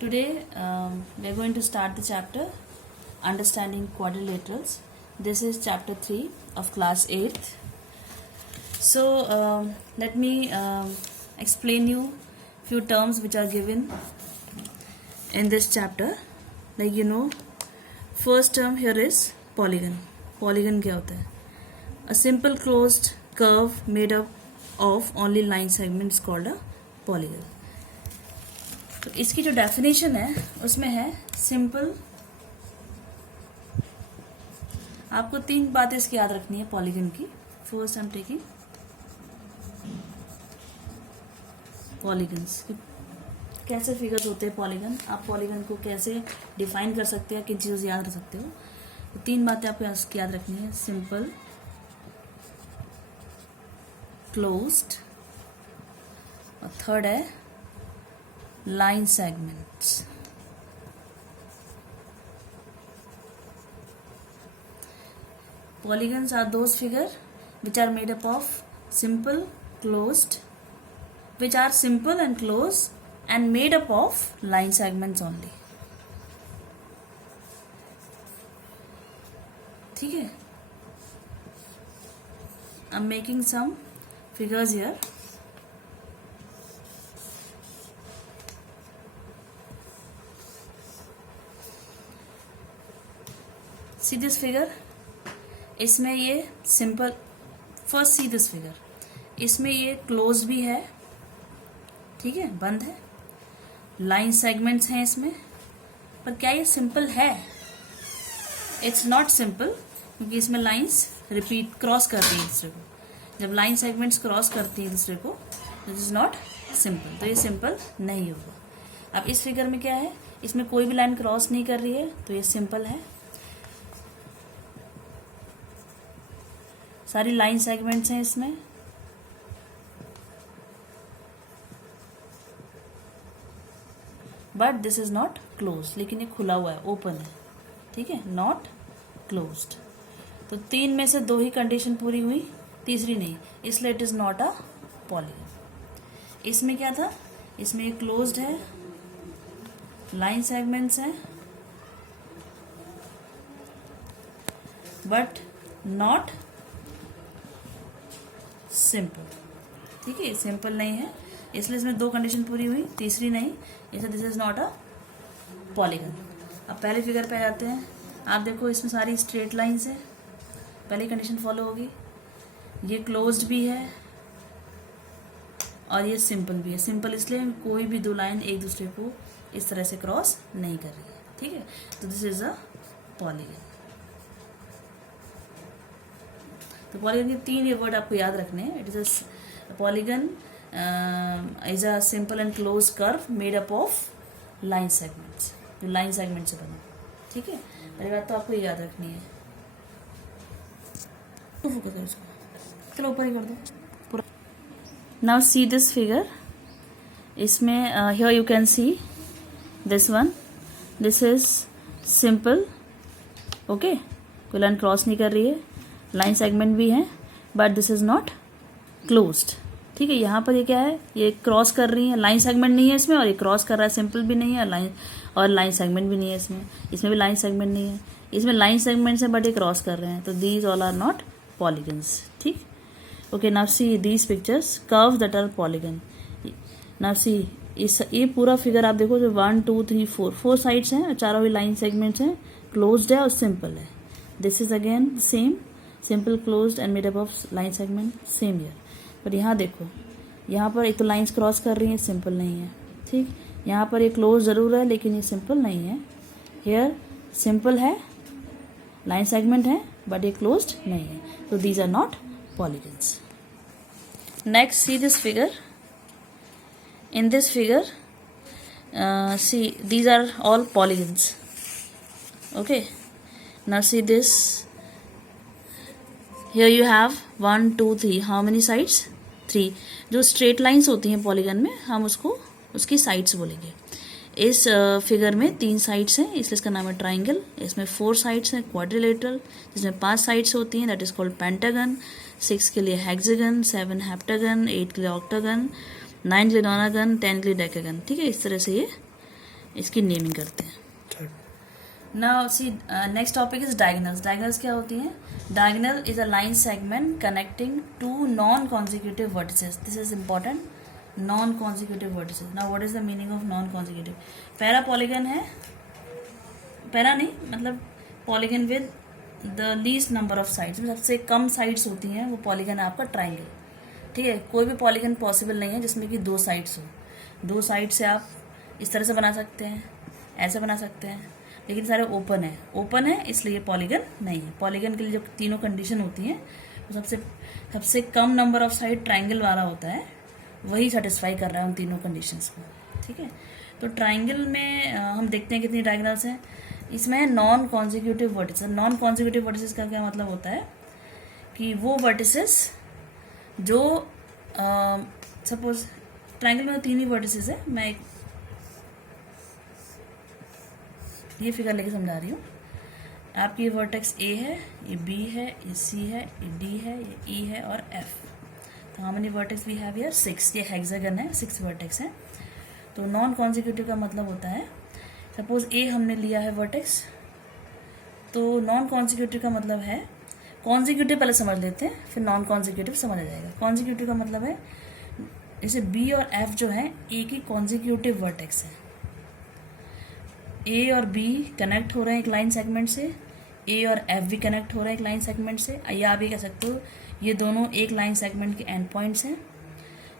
Today we are going to start the chapter Understanding Quadrilaterals. This is chapter 3 of class 8th. So let me explain you few terms which are given in this chapter. Like first term here is polygon. Polygon क्या होता है? A simple closed curve made up of only line segments called a polygon. तो इसकी जो definition है उसमें है simple. आपको तीन बातें इसकी याद रखनी है पॉलीगन की. First I am taking polygons. कैसे फिगर्स होते हैं पॉलीगन, आप पॉलीगन को कैसे डिफाइन कर सकते हैं, किन चीज़ों से याद रख सकते हो. तो तीन बातें आपको इसकी याद रखनी है. सिंपल, क्लोज्ड और थर्ड है line segments. Polygons are those figures which are made up of simple, closed, which are simple and closed and made up of line segments only. ठीक है. I'm making some figures here. C this figure. इसमें ये simple. First C this figure. इसमें ये close भी है, ठीक है, बंद है. लाइन सेगमेंट्स हैं इसमें. पर क्या ये सिंपल है? इट्स नॉट सिंपल, क्योंकि इसमें लाइंस रिपीट क्रॉस कर रही है दूसरे को. जब लाइन सेगमेंट्स क्रॉस करती है दूसरे को, दिट इज नॉट सिंपल. तो ये सिंपल नहीं होगा. अब इस फिगर में क्या है? इसमें कोई भी लाइन क्रॉस नहीं कर रही है, तो ये सिंपल है. सारी लाइन सेगमेंट्स हैं इसमें. But this is not close. लेकिन ये खुला हुआ है, ओपन है. ठीक है, नॉट क्लोज्ड. तो तीन में से दो ही कंडीशन पूरी हुई, तीसरी नहीं, इसलिए it is not a polygon. इसमें क्या था? इसमें ये क्लोज्ड है, लाइन सेगमेंट्स हैं, बट नॉट सिंपल. ठीक है, सिंपल नहीं है, इसलिए इसमें दो कंडीशन पूरी हुई, तीसरी नहीं, इसलिए this is not a polygon. अब पहले फिगर पे आ जाते हैं. आप देखो इसमें सारी स्ट्रेट लाइंस है, पहली कंडीशन फॉलो होगी. ये क्लोज्ड भी है और ये सिंपल भी है. सिंपल इसलिए कोई भी दो लाइन एक दूसरे को इस तरह से क्रॉस नहीं कर रही है. ठीक है, तो दिस इज अ पॉलीगन. तो पॉलीगन के तीन ये वर्ड आपको याद रखने हैं. It is a polygon is a simple and close curve made up of line segments. जो लाइन सेगमेंट से बना. ठीक है, पहली बात तो आपको ये याद रखनी है. तो फोकस करो इसको. चलो ऊपर ही कर दो पूरा. Now see this figure. इसमें here you can see this one. This is simple. Okay, कोई लाइन क्रॉस नहीं कर रही है, लाइन सेगमेंट भी है, but this is not closed. ठीक है, यहाँ पर ये क्या है? ये क्रॉस कर रही है, लाइन सेगमेंट नहीं है इसमें, और ये क्रॉस कर रहा है, सिंपल भी नहीं है, लाइन सेगमेंट भी नहीं है इसमें. इसमें भी लाइन सेगमेंट नहीं है, इसमें लाइन सेगमेंट्स है बट ये क्रॉस कर रहे हैं. तो these all are not polygons. ठीक. Okay, now see these pictures curve that are polygon. Now see ये पूरा फिगर आप देखो, जो 1 2 3 4 साइड्स हैं, चारों ही लाइन सेगमेंट्स हैं, क्लोज्ड है और सिंपल है. This is again same, simple, closed end made up of line segment. Same year. पर यहाँ देखो, यहाँ पर एक तो लाइंस क्रॉस कर रही है, सिंपल नहीं है. ठीक, यहाँ पर ये क्लोज जरूर है लेकिन ये सिंपल नहीं है. हेयर सिंपल है, लाइन सेगमेंट है, बट ये क्लोज्ड नहीं है. तो these are not polygons. Next see this figure. In this figure see these are all polygons. Okay, now see this. Here you have 1 2 3. How many sides? 3. जो straight lines होती हैं polygon में, हम उसको उसकी साइड्स बोलेंगे. इस फिगर में 3 साइड्स हैं, इसलिए इसका नाम है ट्राइंगल. इसमें 4 साइड्स हैं क्वाड्रिलेटरल, जिसमें 5 साइड्स होती हैं, दैट इज कॉल्ड पेंटागन. 6 के लिए हेक्सागन, 7 हेप्टागन, 8 के लिए ऑक्टागन, 9 के लिए नॉनागन, 10 के लिए डेकागन. ठीक है, इस तरह से ये इसकी नेमिंग करते हैं। Now see next topic is diagonals. Diagonals क्या होती हैं? Diagonal is a line segment connecting two non consecutive vertices. This is important, non consecutive vertices. Now what is the meaning of non consecutive? पैरा polygon है, पैरा नहीं मतलब polygon with the least number of sides, सबसे कम sides होती हैं वो पॉलीगन है आपका ट्राइंगल। ठीक है, कोई भी पॉलीगन पॉसिबल नहीं है जिसमें कि 2 साइड्स हो। 2 साइड से आप इस तरह से बना सकते हैं, ऐसे बना सकते हैं, लेकिन सारे ओपन है, ओपन है इसलिए पॉलीगन नहीं है। पॉलीगन के लिए जो तीनों कंडीशन होती हैं वो सबसे कम नंबर ऑफ साइड ट्राइंगल वाला होता है, वही सेटिस्फाई कर रहा है उन तीनों कंडीशंस को। ठीक है, तो ट्राइंगल में हम देखते हैं कितनी डायगोनल्स हैं। इसमें non consecutive vertices. Non consecutive vertices का क्या मतलब होता है कि वो वर्टिसेस जो सपोज ट्राइंगल में तो 3 ही वर्टिसेस है, मैं एक ये फिगर लेके समझा रही हूँ। आपकी ये वर्टेक्स ए है, ये बी है, ये सी है, ये डी है, ये ई है और एफ। तो how many vertex we have here? 6। ये हेक्सागन है, 6 वर्टेक्स है। तो नॉन कॉन्जिक्यूटिव का मतलब होता है, सपोज ए हमने लिया है वर्टेक्स, तो नॉन कॉन्जिक्यूटिव का मतलब है, कॉन्जिक्यूटिव पहले समझ लेते हैं फिर नॉन कॉन्जिक्यूटिव समझ आ जाएगा। कॉन्जिक्यूटिव का मतलब है जैसे बी और एफ जो है ए की कॉन्जिक्यूटिव वर्टेक्स है। ए और बी कनेक्ट हो रहे हैं एक लाइन सेगमेंट से, ए और एफ भी कनेक्ट हो रहे हैं एक लाइन सेगमेंट से। या आप ये कह सकते हो ये दोनों एक लाइन सेगमेंट के एंड पॉइंट्स हैं,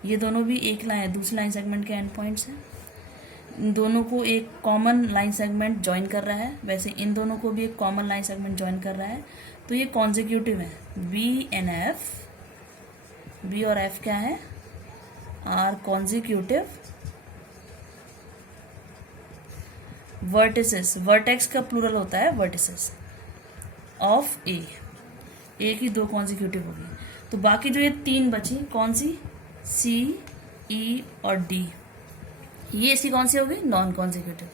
ये दोनों भी दूसरी लाइन सेगमेंट के एंड पॉइंट्स हैं। इन दोनों को एक कॉमन लाइन सेगमेंट ज्वाइन कर रहा है, वैसे इन दोनों को भी एक कॉमन लाइन सेगमेंट ज्वाइन कर रहा है, तो ये कॉन्जिक्यूटिव है। बी एंड एफ, बी और एफ क्या है? Are consecutive vertices. वर्टेक्स का प्लूरल होता है वर्टिसेस ऑफ ए। ए की 2 कॉन्जिक्यूटिव होगी, तो बाकी जो ये 3 बची कौन सी? सी, ई और डी, ये इसकी कौन सी होगी? Non consecutive.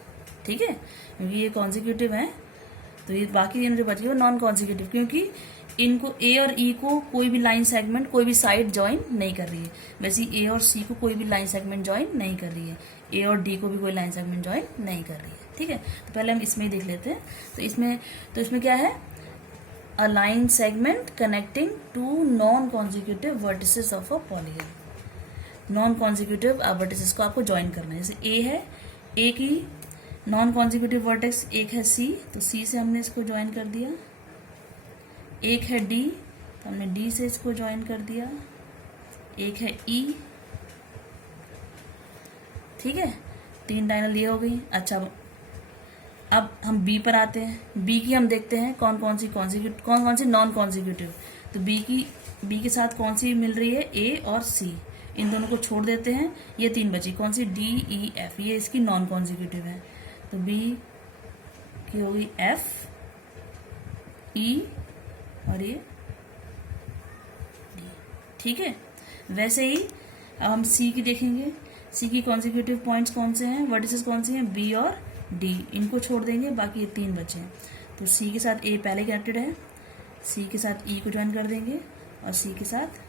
ठीक है, क्योंकि ये कॉन्जिक्यूटिव है तो ये बाकी जो बच गई वो नॉन कॉन्जिक्यूटिव, क्योंकि इनको ए और ई को कोई भी लाइन सेगमेंट, कोई भी साइड ज्वाइन नहीं कर रही है। वैसे ए और सी को कोई भी लाइन सेगमेंट ज्वाइन नहीं कर रही है, ए और डी को भी कोई लाइन सेगमेंट ज्वाइन नहीं कर रही है। ठीक है, तो पहले हम इसमें ही देख लेते हैं। तो इसमें क्या है? A line segment connecting two non consecutive vertices of a polygon. Non consecutive vertices को आपको ज्वाइन करना है। जैसे ए है, ए की नॉन कॉन्जिक्यूटिव वर्टेक्स एक है सी, तो सी से हमने इसको ज्वाइन कर दिया। एक है डी, तो हमने डी से इसको ज्वाइन कर दिया। एक है ई। ठीक है, 3 डायगोनल ये हो गई। अच्छा, अब हम बी पर आते हैं। बी की हम देखते हैं कौन कौन सी नॉन कॉन्जिक्यूटिव। तो बी के साथ कौन सी मिल रही है? ए और सी। इन दोनों को छोड़ देते हैं, ये 3 बची कौन सी? डी, ई, एफ, ये इसकी नॉन कॉन्जिक्यूटिव है। तो बी की होगी एफ, ई और ये डी। ठीक है, वैसे ही अब हम सी की देखेंगे। सी की कॉन्जिक्यूटिव पॉइंट्स कौन से हैं? वर्टिसेस कौन से हैं? बी और डी। इनको छोड़ देंगे, बाकी ये 3 बचे हैं। तो सी के साथ ए पहले कनेक्टेड है, सी के साथ ई को ज्वाइन कर देंगे और सी के साथ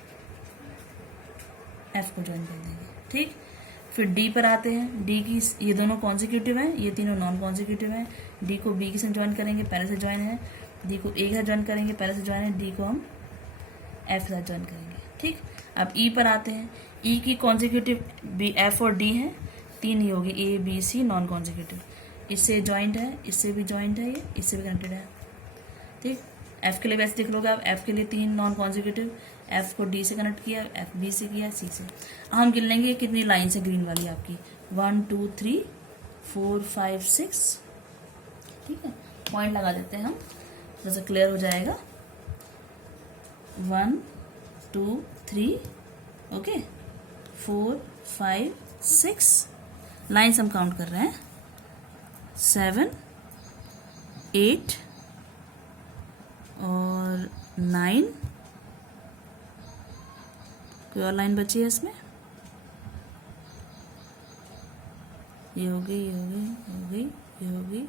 एफ को ज्वाइन कर देंगे। ठीक, फिर डी पर आते हैं। डी की ये दोनों कॉन्जिक्यूटिव हैं, ये तीनों नॉन कॉन्जिक्यूटिव हैं। डी को बी के साथ ज्वाइन करेंगे, पहले से ज्वाइन है। डी को ए के साथ ज्वाइन करेंगे, पहले से ज्वाइन है। डी को हम एफ के साथ ज्वाइन करेंगे। ठीक, अब ई पर आते हैं। ई की कॉन्जिक्यूटिव बी, एफ और डी है, 3 ही होगी, A B C non consecutive. इससे ज्वाइंट है, इससे भी ज्वाइंट है, ये इससे भी कनेक्टेड है। ठीक, एफ के लिए वैसे देख लोगे आप, एफ के लिए 3 नॉन कॉन्जिक्यूटिव, एफ को डी से कनेक्ट किया, एफ बी से किया, सी से। हम गिन लेंगे कितनी लाइन है ग्रीन वाली आपकी, 1 2 3 4 5 6। ठीक है, पॉइंट लगा देते हैं हम, जैसे क्लियर हो जाएगा। 1 2 3 ओके, 4 5 6 लाइन्स हम काउंट कर रहे हैं। 7 8 और 9। कोई और लाइन बची है इसमें? ये हो गई, ये हो गई, ये हो गई, ये हो गई।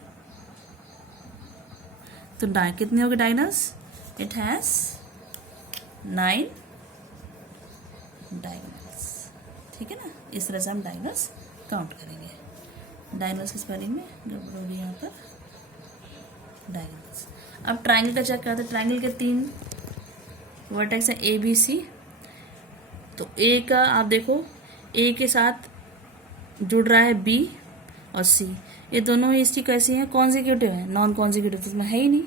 तो कितने हो गए डायगोनल्स? It has 9 diagonals. ठीक है ना, इस तरह से हम डायगोनल्स काउंट करेंगे। डायगोनल्स की स्पेलिंग में गड़बड़ होगी यहाँ पर, डायगोनल्स। अब ट्राइंगल का चेक करते हैं। ट्राइंगल के 3 वर्टेक्स हैं, ए बी सी। तो ए का आप देखो, ए के साथ जुड़ रहा है बी और सी, ये दोनों ही इसकी कैसी हैं, कॉन्जिक्यूटिव है, नॉन कॉन्जिक्यूटिव इसमें है ही नहीं।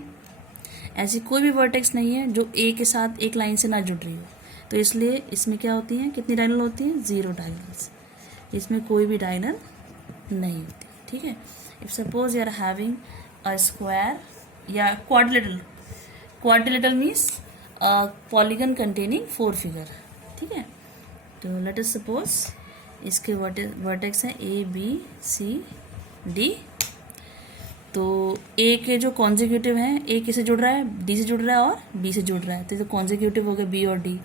ऐसी कोई भी वर्टेक्स नहीं है जो ए के साथ एक लाइन से ना जुड़ रही हो, तो इसलिए इसमें क्या होती हैं, कितनी डायगोनल होती हैं, 0 डायगोनल्स। इसमें कोई भी डायगोनल नहीं होती, ठीक है। If suppose you are having a square या quadrilateral means polygon containing 4 figure, ठीक है। तो लेट अस सपोज इसके वर्टेक्स हैं ए बी सी डी। तो ए के जो कॉन्जिक्यूटिव हैं, ए किससे जुड़ रहा है, डी से जुड़ रहा है और बी से जुड़ रहा है, तो ये कॉन्जिक्यूटिव हो गया बी और डी।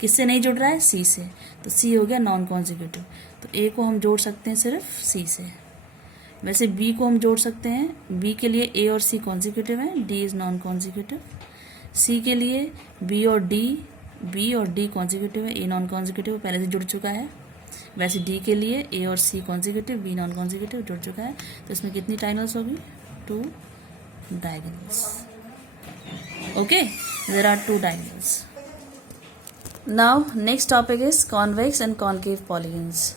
किससे नहीं जुड़ रहा है, सी से, तो सी हो गया नॉन कॉन्जिक्यूटिव। तो ए को हम जोड़ सकते हैं सिर्फ सी से। वैसे बी को हम जोड़ सकते हैं, बी के लिए ए और सी कॉन्जिक्यूटिव है, डी इज नॉन कॉन्जिक्यूटिव। सी के लिए बी और डी कॉन्जिक्यूटिव है, ए नॉन कॉन्जिक्यूटिव पहले से जुड़ चुका है। वैसे डी के लिए ए और C consecutive, B non consecutive जुड़ चुका है। तो इसमें कितनी डायगोनल्स होगी, 2 diagonals. Okay, there are 2 diagonals. Now next topic is convex and concave polygons.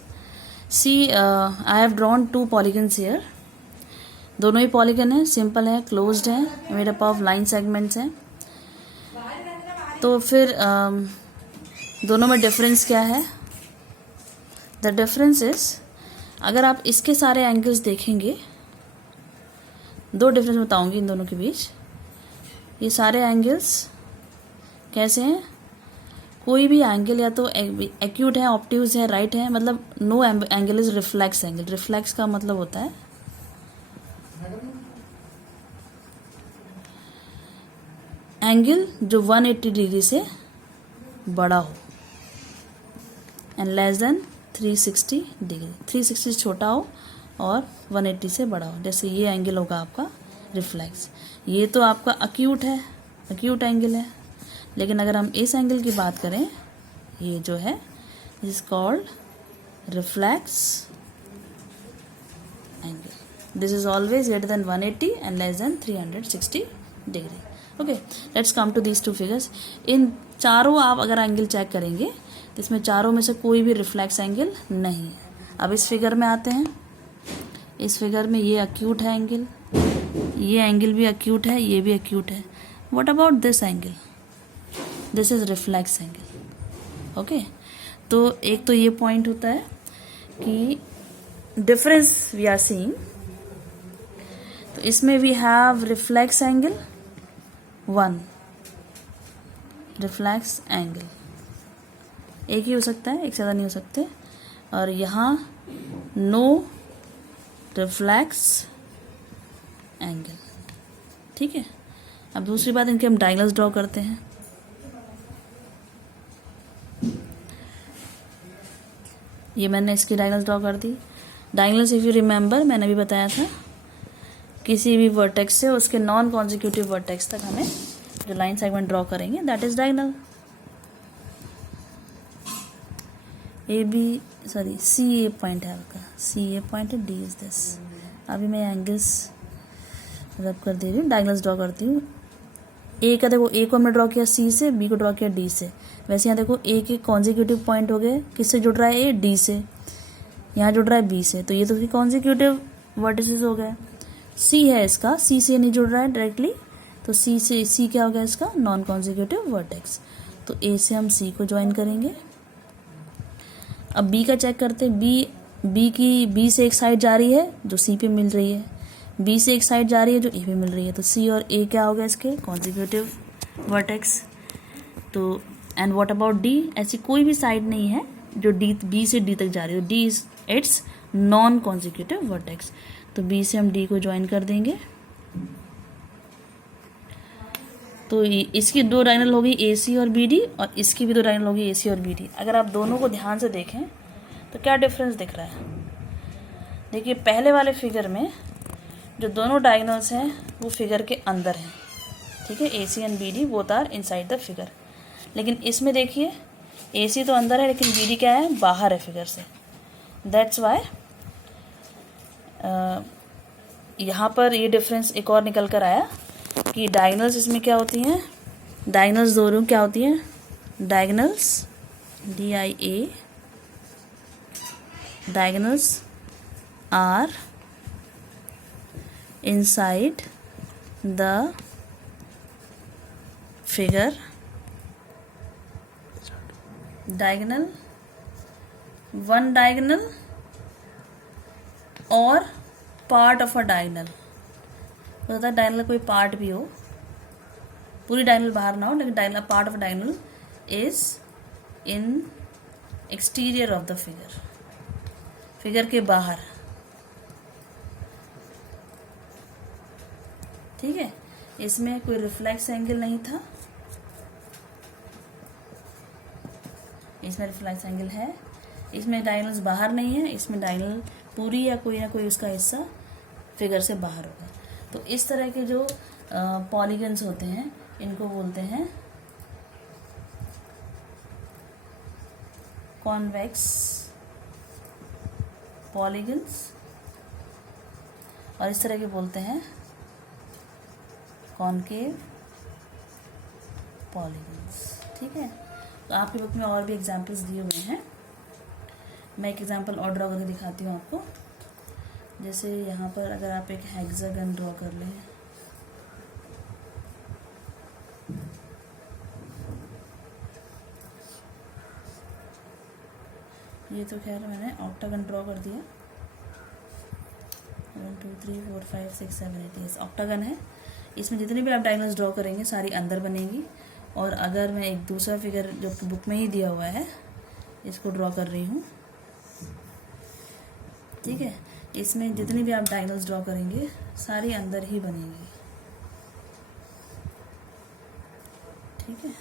See I have drawn 2 polygons here. दोनों ही पॉलीगन है, सिंपल है, क्लोज्ड है, made up of line segments हैं। तो फिर दोनों में डिफरेंस क्या है, द डिफरेंस इज, अगर आप इसके सारे एंगल्स देखेंगे, 2 डिफरेंस बताऊंगी इन दोनों के बीच। ये सारे एंगल्स कैसे हैं, कोई भी एंगल या तो एक्यूट है, ऑब्ट्यूज है, राइट है, मतलब no angle is reflex angle. Reflex का मतलब होता है एंगल जो 180 डिग्री से बड़ा हो एंड लेस देन 360 डिग्री, 360 से छोटा हो और 180 से बड़ा हो। जैसे ये एंगल होगा आपका रिफ्लेक्स। ये तो आपका एक्यूट है, एक्यूट एंगल है। लेकिन अगर हम इस एंगल की बात करें, ये जो है is called reflex angle. This is always greater than 180 and less than 360 degree. Okay, let's come to these 2 figures. इन चारों आप अगर एंगल चेक करेंगे तो इसमें चारों में से कोई भी रिफ्लेक्स एंगल नहीं है। अब इस फिगर में आते हैं। इस फिगर में ये एक्यूट है एंगल, ये एंगल भी एक्यूट है, ये भी एक्यूट है। What about this angle, this is reflex angle. Okay, तो एक तो ये पॉइंट होता है कि डिफरेंस वी आर सीइंग। तो इसमें we have reflex angle 1, reflex angle एक ही हो सकता है, एक से ज़्यादा नहीं हो सकते। और यहाँ नो रिफ्लेक्स एंगल, ठीक है। अब दूसरी बात, इनके हम डायगोनल्स ड्रॉ करते हैं। ये मैंने इसकी डायगोनल्स ड्रॉ कर दी। डायगोनल्स इफ यू रिमेंबर, मैंने भी बताया था, किसी भी वर्टेक्स से उसके नॉन कॉन्जिक्यूटिव वर्टेक्स तक हमें जो लाइन सेगमेंट ड्रॉ करेंगे that is diagonal. A B sorry C A point है आपका, सी ए पॉइंट है, डी इज दिस। अभी मैं एंगल्स रब कर दे रही हूँ, डायगोनल्स ड्रॉ करती हूँ। ए का देखो, ए को हमने ड्रॉ किया सी से, बी को ड्रॉ किया डी से। वैसे यहाँ देखो ए के कॉन्जिक्यूटिव पॉइंट हो गए, किससे जुड़ रहा है ए, डी से। यहाँ जुड़ रहा है बी से, तो ये तो कॉन्जिक्यूटिव वर्टिसेस हो गए। सी है इसका, सी से नहीं जुड़ रहा है डायरेक्टली, तो सी से, सी क्या हो गया इसका, नॉन कॉन्जिक्यूटिव वर्टेक्स। तो ए से हम सी को ज्वाइन करेंगे। अब बी का चेक करते हैं। बी से एक साइड जा रही है जो सी पे मिल रही है, बी से एक साइड जा रही है जो ए पे मिल रही है। तो सी और ए क्या हो गया इसके, कॉन्जिक्यूटिव वर्टेक्स। तो एंड व्हाट अबाउट डी, ऐसी कोई भी साइड नहीं है जो बी से डी तक जा रही है। D is it's non consecutive vertex. तो बी से हम डी को ज्वाइन कर देंगे। तो इसकी 2 डायगोनल होगी ए सी और बी डी, और इसकी भी 2 डायगोनल होगी ए सी और बी डी। अगर आप दोनों को ध्यान से देखें तो क्या डिफरेंस दिख रहा है, देखिए पहले वाले फिगर में जो दोनों डायगोनल्स हैं वो फिगर के अंदर हैं, ठीक है, A C and B D both are inside the figure. लेकिन इसमें देखिए ए सी तो अंदर है लेकिन बी डी क्या है, बाहर है फिगर से। दैट्स वाई यहाँ पर ये डिफरेंस एक और निकल कर आया कि डायगनल्स इसमें क्या होती हैं, डायगनल्स दोनों क्या होती हैं, diagonals DIA, diagonals are inside the figure, diagonal, one diagonal और पार्ट ऑफ अ डायगनल। हो सकता है डायगनल कोई पार्ट भी हो, पूरी डायगनल बाहर ना हो, लेकिन diagonal part of diagonal is in exterior of the figure, figure के बाहर। ठीक है, इसमें कोई रिफ्लेक्स एंगल नहीं था, इसमें रिफ्लेक्स एंगल है, इसमें डायगनल्स बाहर नहीं है, इसमें डायगनल पूरी या कोई ना कोई उसका हिस्सा फिगर से बाहर होगा। तो इस तरह के जो पॉलीगन्स होते हैं इनको बोलते हैं कॉन्वेक्स पॉलीगन्स, और इस तरह के बोलते हैं कॉनकेव पॉलीगन्स। ठीक है, तो आपकी बुक में और भी एग्जाम्पल्स दिए हुए हैं, मैं एक एग्जाम्पल और ड्रॉ करके दिखाती हूँ आपको। जैसे यहाँ पर अगर आप एक हेक्सागन ड्रॉ कर लें, ये तो खैर मैंने ऑक्टागन ड्रॉ कर दिया, 1 2 3 4 5 6 7 8 ये ऑक्टागन है। इसमें जितनी भी आप डायगनल्स ड्रॉ करेंगे सारी अंदर बनेगी। और अगर मैं एक दूसरा फिगर जो बुक में ही दिया हुआ है इसको ड्रॉ कर रही हूँ, ठीक है, इसमें जितनी भी आप डायगनल्स ड्रॉ करेंगे सारी अंदर ही बनेंगी। ठीक है,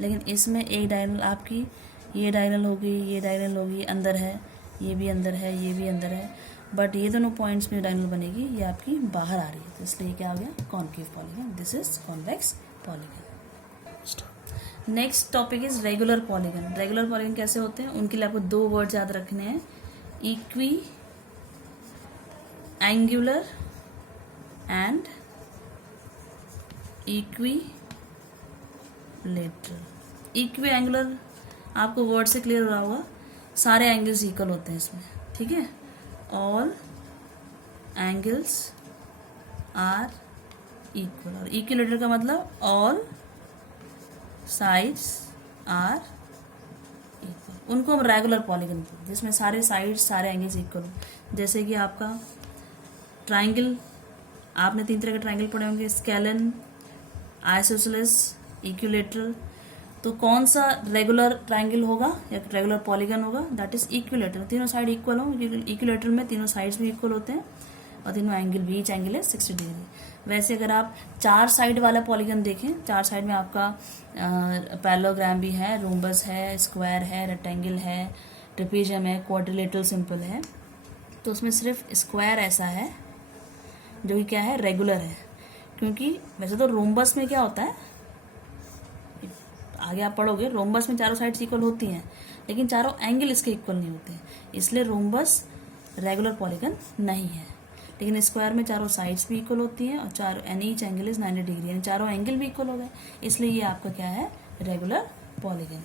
लेकिन इसमें एक डायगनल आपकी ये डायगनल होगी, ये डायगनल होगी, अंदर है, ये भी अंदर है, ये भी अंदर है, बट ये दोनों पॉइंट्स में डायगनल बनेगी, ये आपकी बाहर आ रही है, तो इसलिए क्या हो गया, concave polygon. This is convex polygon. Next topic is regular polygon. Regular polygon कैसे होते हैं, उनके लिए आपको दो वर्ड याद रखने हैं, equi angular and equi lateral. Equi angular आपको वर्ड से क्लियर हो रहा होगा, सारे एंगल्स इक्वल होते हैं इसमें। ठीक है, ऑल एंगल्स आर इक्वल, और इक्विलेटरल का मतलब ऑल साइड्स आर इक्वल। उनको हम रेगुलर पॉलीगन बोलते हैं, जिसमें सारे साइड्स सारे एंगल्स इक्वल हो। जैसे कि आपका ट्राइंगल, आपने 3 तरह के ट्राइंगल पढ़े होंगे, स्केलन, आइसोसेलेस, इक्विलेटरल। तो कौन सा रेगुलर ट्राइंगल होगा या रेगुलर पॉलीगन होगा, दैट इज इक्विलेटरल। तीनों साइड इक्वल हो, इक्विलेटरल में तीनों साइड्स भी इक्वल होते हैं और तीनों एंगल भी, ईच एंगल है 60 डिग्री। वैसे अगर आप 4 साइड वाला पॉलीगन देखें, 4 साइड में आपका पैरेललोग्राम भी है, रोम्बस है, स्क्वायर है, रेक्टेंगल है, ट्रेपेजियम है, क्वाड्रिलेटरल सिंपल है, तो उसमें सिर्फ स्क्वायर ऐसा है जो कि क्या है, रेगुलर है। क्योंकि वैसे तो रोम्बस में क्या होता है, आगे आप पढ़ोगे, रोम्बस में चारों साइड्स इक्वल होती हैं, लेकिन चारों एंगल इसके इक्वल नहीं होते हैं, इसलिए रोम्बस रेगुलर पॉलीगन नहीं है। लेकिन स्क्वायर में चारों साइड्स भी इक्वल होती हैं और चारों and each angle is 90 degree, यानी चारों एंगल भी इक्वल हो गए, इसलिए ये आपका क्या है, रेगुलर पॉलीगन।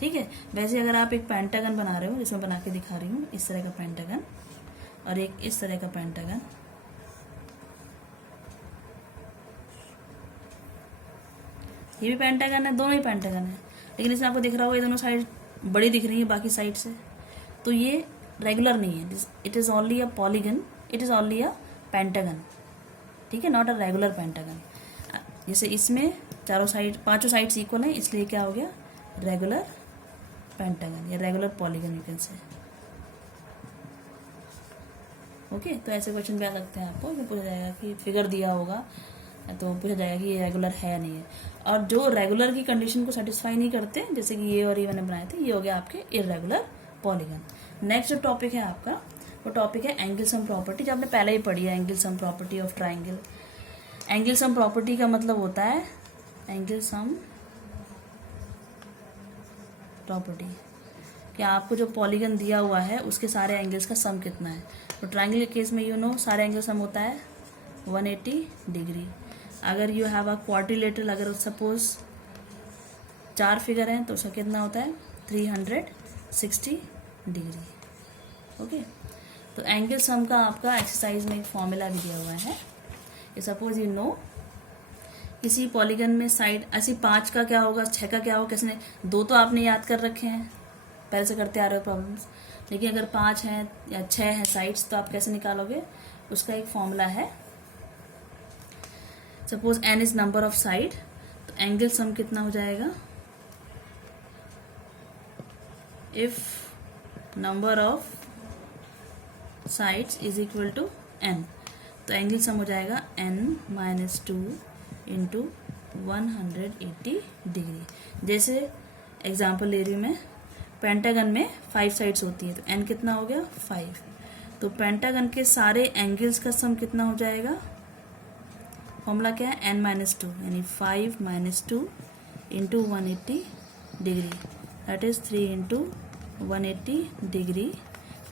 ठीक है, वैसे अगर आप एक पेंटागन बना रहे हो, जिसमें बना के दिखा रही हूँ, इस तरह का पेंटागन और एक इस तरह का पेंटागन, ये भी पेंटागन है, दोनों ही पेंटागन है, लेकिन इसमें आपको दिख रहा होगा ये दोनों साइड बड़ी दिख रही है बाकी साइड से, तो ये रेगुलर नहीं है, it is only a polygon, it is only a pentagon. ठीक है, नॉट अ रेगुलर पेंटागन। जैसे इसमें चारों साइड, पांचों साइड्स इक्वल है, इसलिए क्या हो गया, रेगुलर पेंटागन या regular polygon you can say. Okay, तो ऐसे क्वेश्चन भी आ सकते हैं आपको, पूछा जाएगा कि फिगर दिया होगा तो पूछा जाएगा कि ये रेगुलर है या नहीं है। और जो रेगुलर की कंडीशन को सेटिस्फाई नहीं करते, जैसे कि ये और ये मैंने बनाए थे, ये हो गया आपके इरेगुलर पॉलीगन। नेक्स्ट जो टॉपिक है आपका, वो टॉपिक है एंगल सम प्रॉपर्टी, जो आपने पहले ही पढ़ी है, angle sum property of triangle. Angle sum property का मतलब होता है, एंगल सम प्रॉपर्टी कि आपको जो पॉलीगन दिया हुआ है उसके सारे एंगल्स का सम कितना है। तो ट्रायंगल के केस में यू नो सारे एंगल सम होता है 180 डिग्री। अगर यू हैव अ क्वाड्रिलेटरल, अगर सपोज 4 फिगर हैं तो उसका कितना होता है 360 डिग्री। ओके, तो एंगल सम का आपका एक्सरसाइज में एक फॉर्मूला भी दिया हुआ है। सपोज यू नो किसी पॉलीगन में साइड ऐसी 5 का क्या होगा, 6 का क्या होगा, किसने 2 तो आपने याद कर रखे हैं, पहले से करते आ रहे हो प्रॉब्लम्स। लेकिन अगर 5 हैं या 6 हैं साइड्स तो आप कैसे निकालोगे, उसका एक फॉर्मूला है। Suppose n is number of side, तो एंगल सम कितना हो जाएगा, if number of sides is equal to n, तो एंगल सम हो जाएगा n - 2 इंटू 180 डिग्री। जैसे एग्जाम्पल ले रही हूँ मैं, पेंटागन में 5 साइड्स होती है, तो n कितना हो गया 5। तो पेंटागन के सारे एंगल्स का सम कितना हो जाएगा, फॉर्मूला क्या है n - 2, यानी 5 - 2 into 180 degree, that is 3 into 180 degree.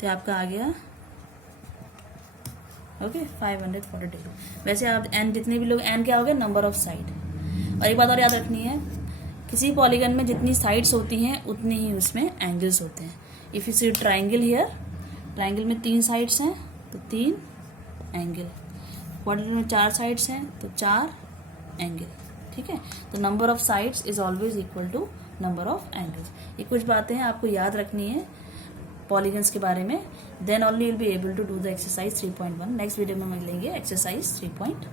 तो आपका आ गया ओके 540 डिग्री। वैसे आप n जितने भी लोग, n क्या हो गया नंबर ऑफ साइड। और एक बात और याद रखनी है, किसी पॉलीगन में जितनी साइड्स होती हैं उतने ही उसमें एंगल्स होते हैं। If you see triangle here, triangle में 3 साइड्स हैं तो 3 एंगल, क्वाड्रेंट में 4 साइड्स हैं तो 4 एंगल। ठीक है, तो number of sides is always equal to number of angles. ये कुछ बातें आपको याद रखनी है पॉलीगन्स के बारे में, then only will be able to do the exercise 3.1। Next video में हम लेंगे एक्सरसाइज 3.2।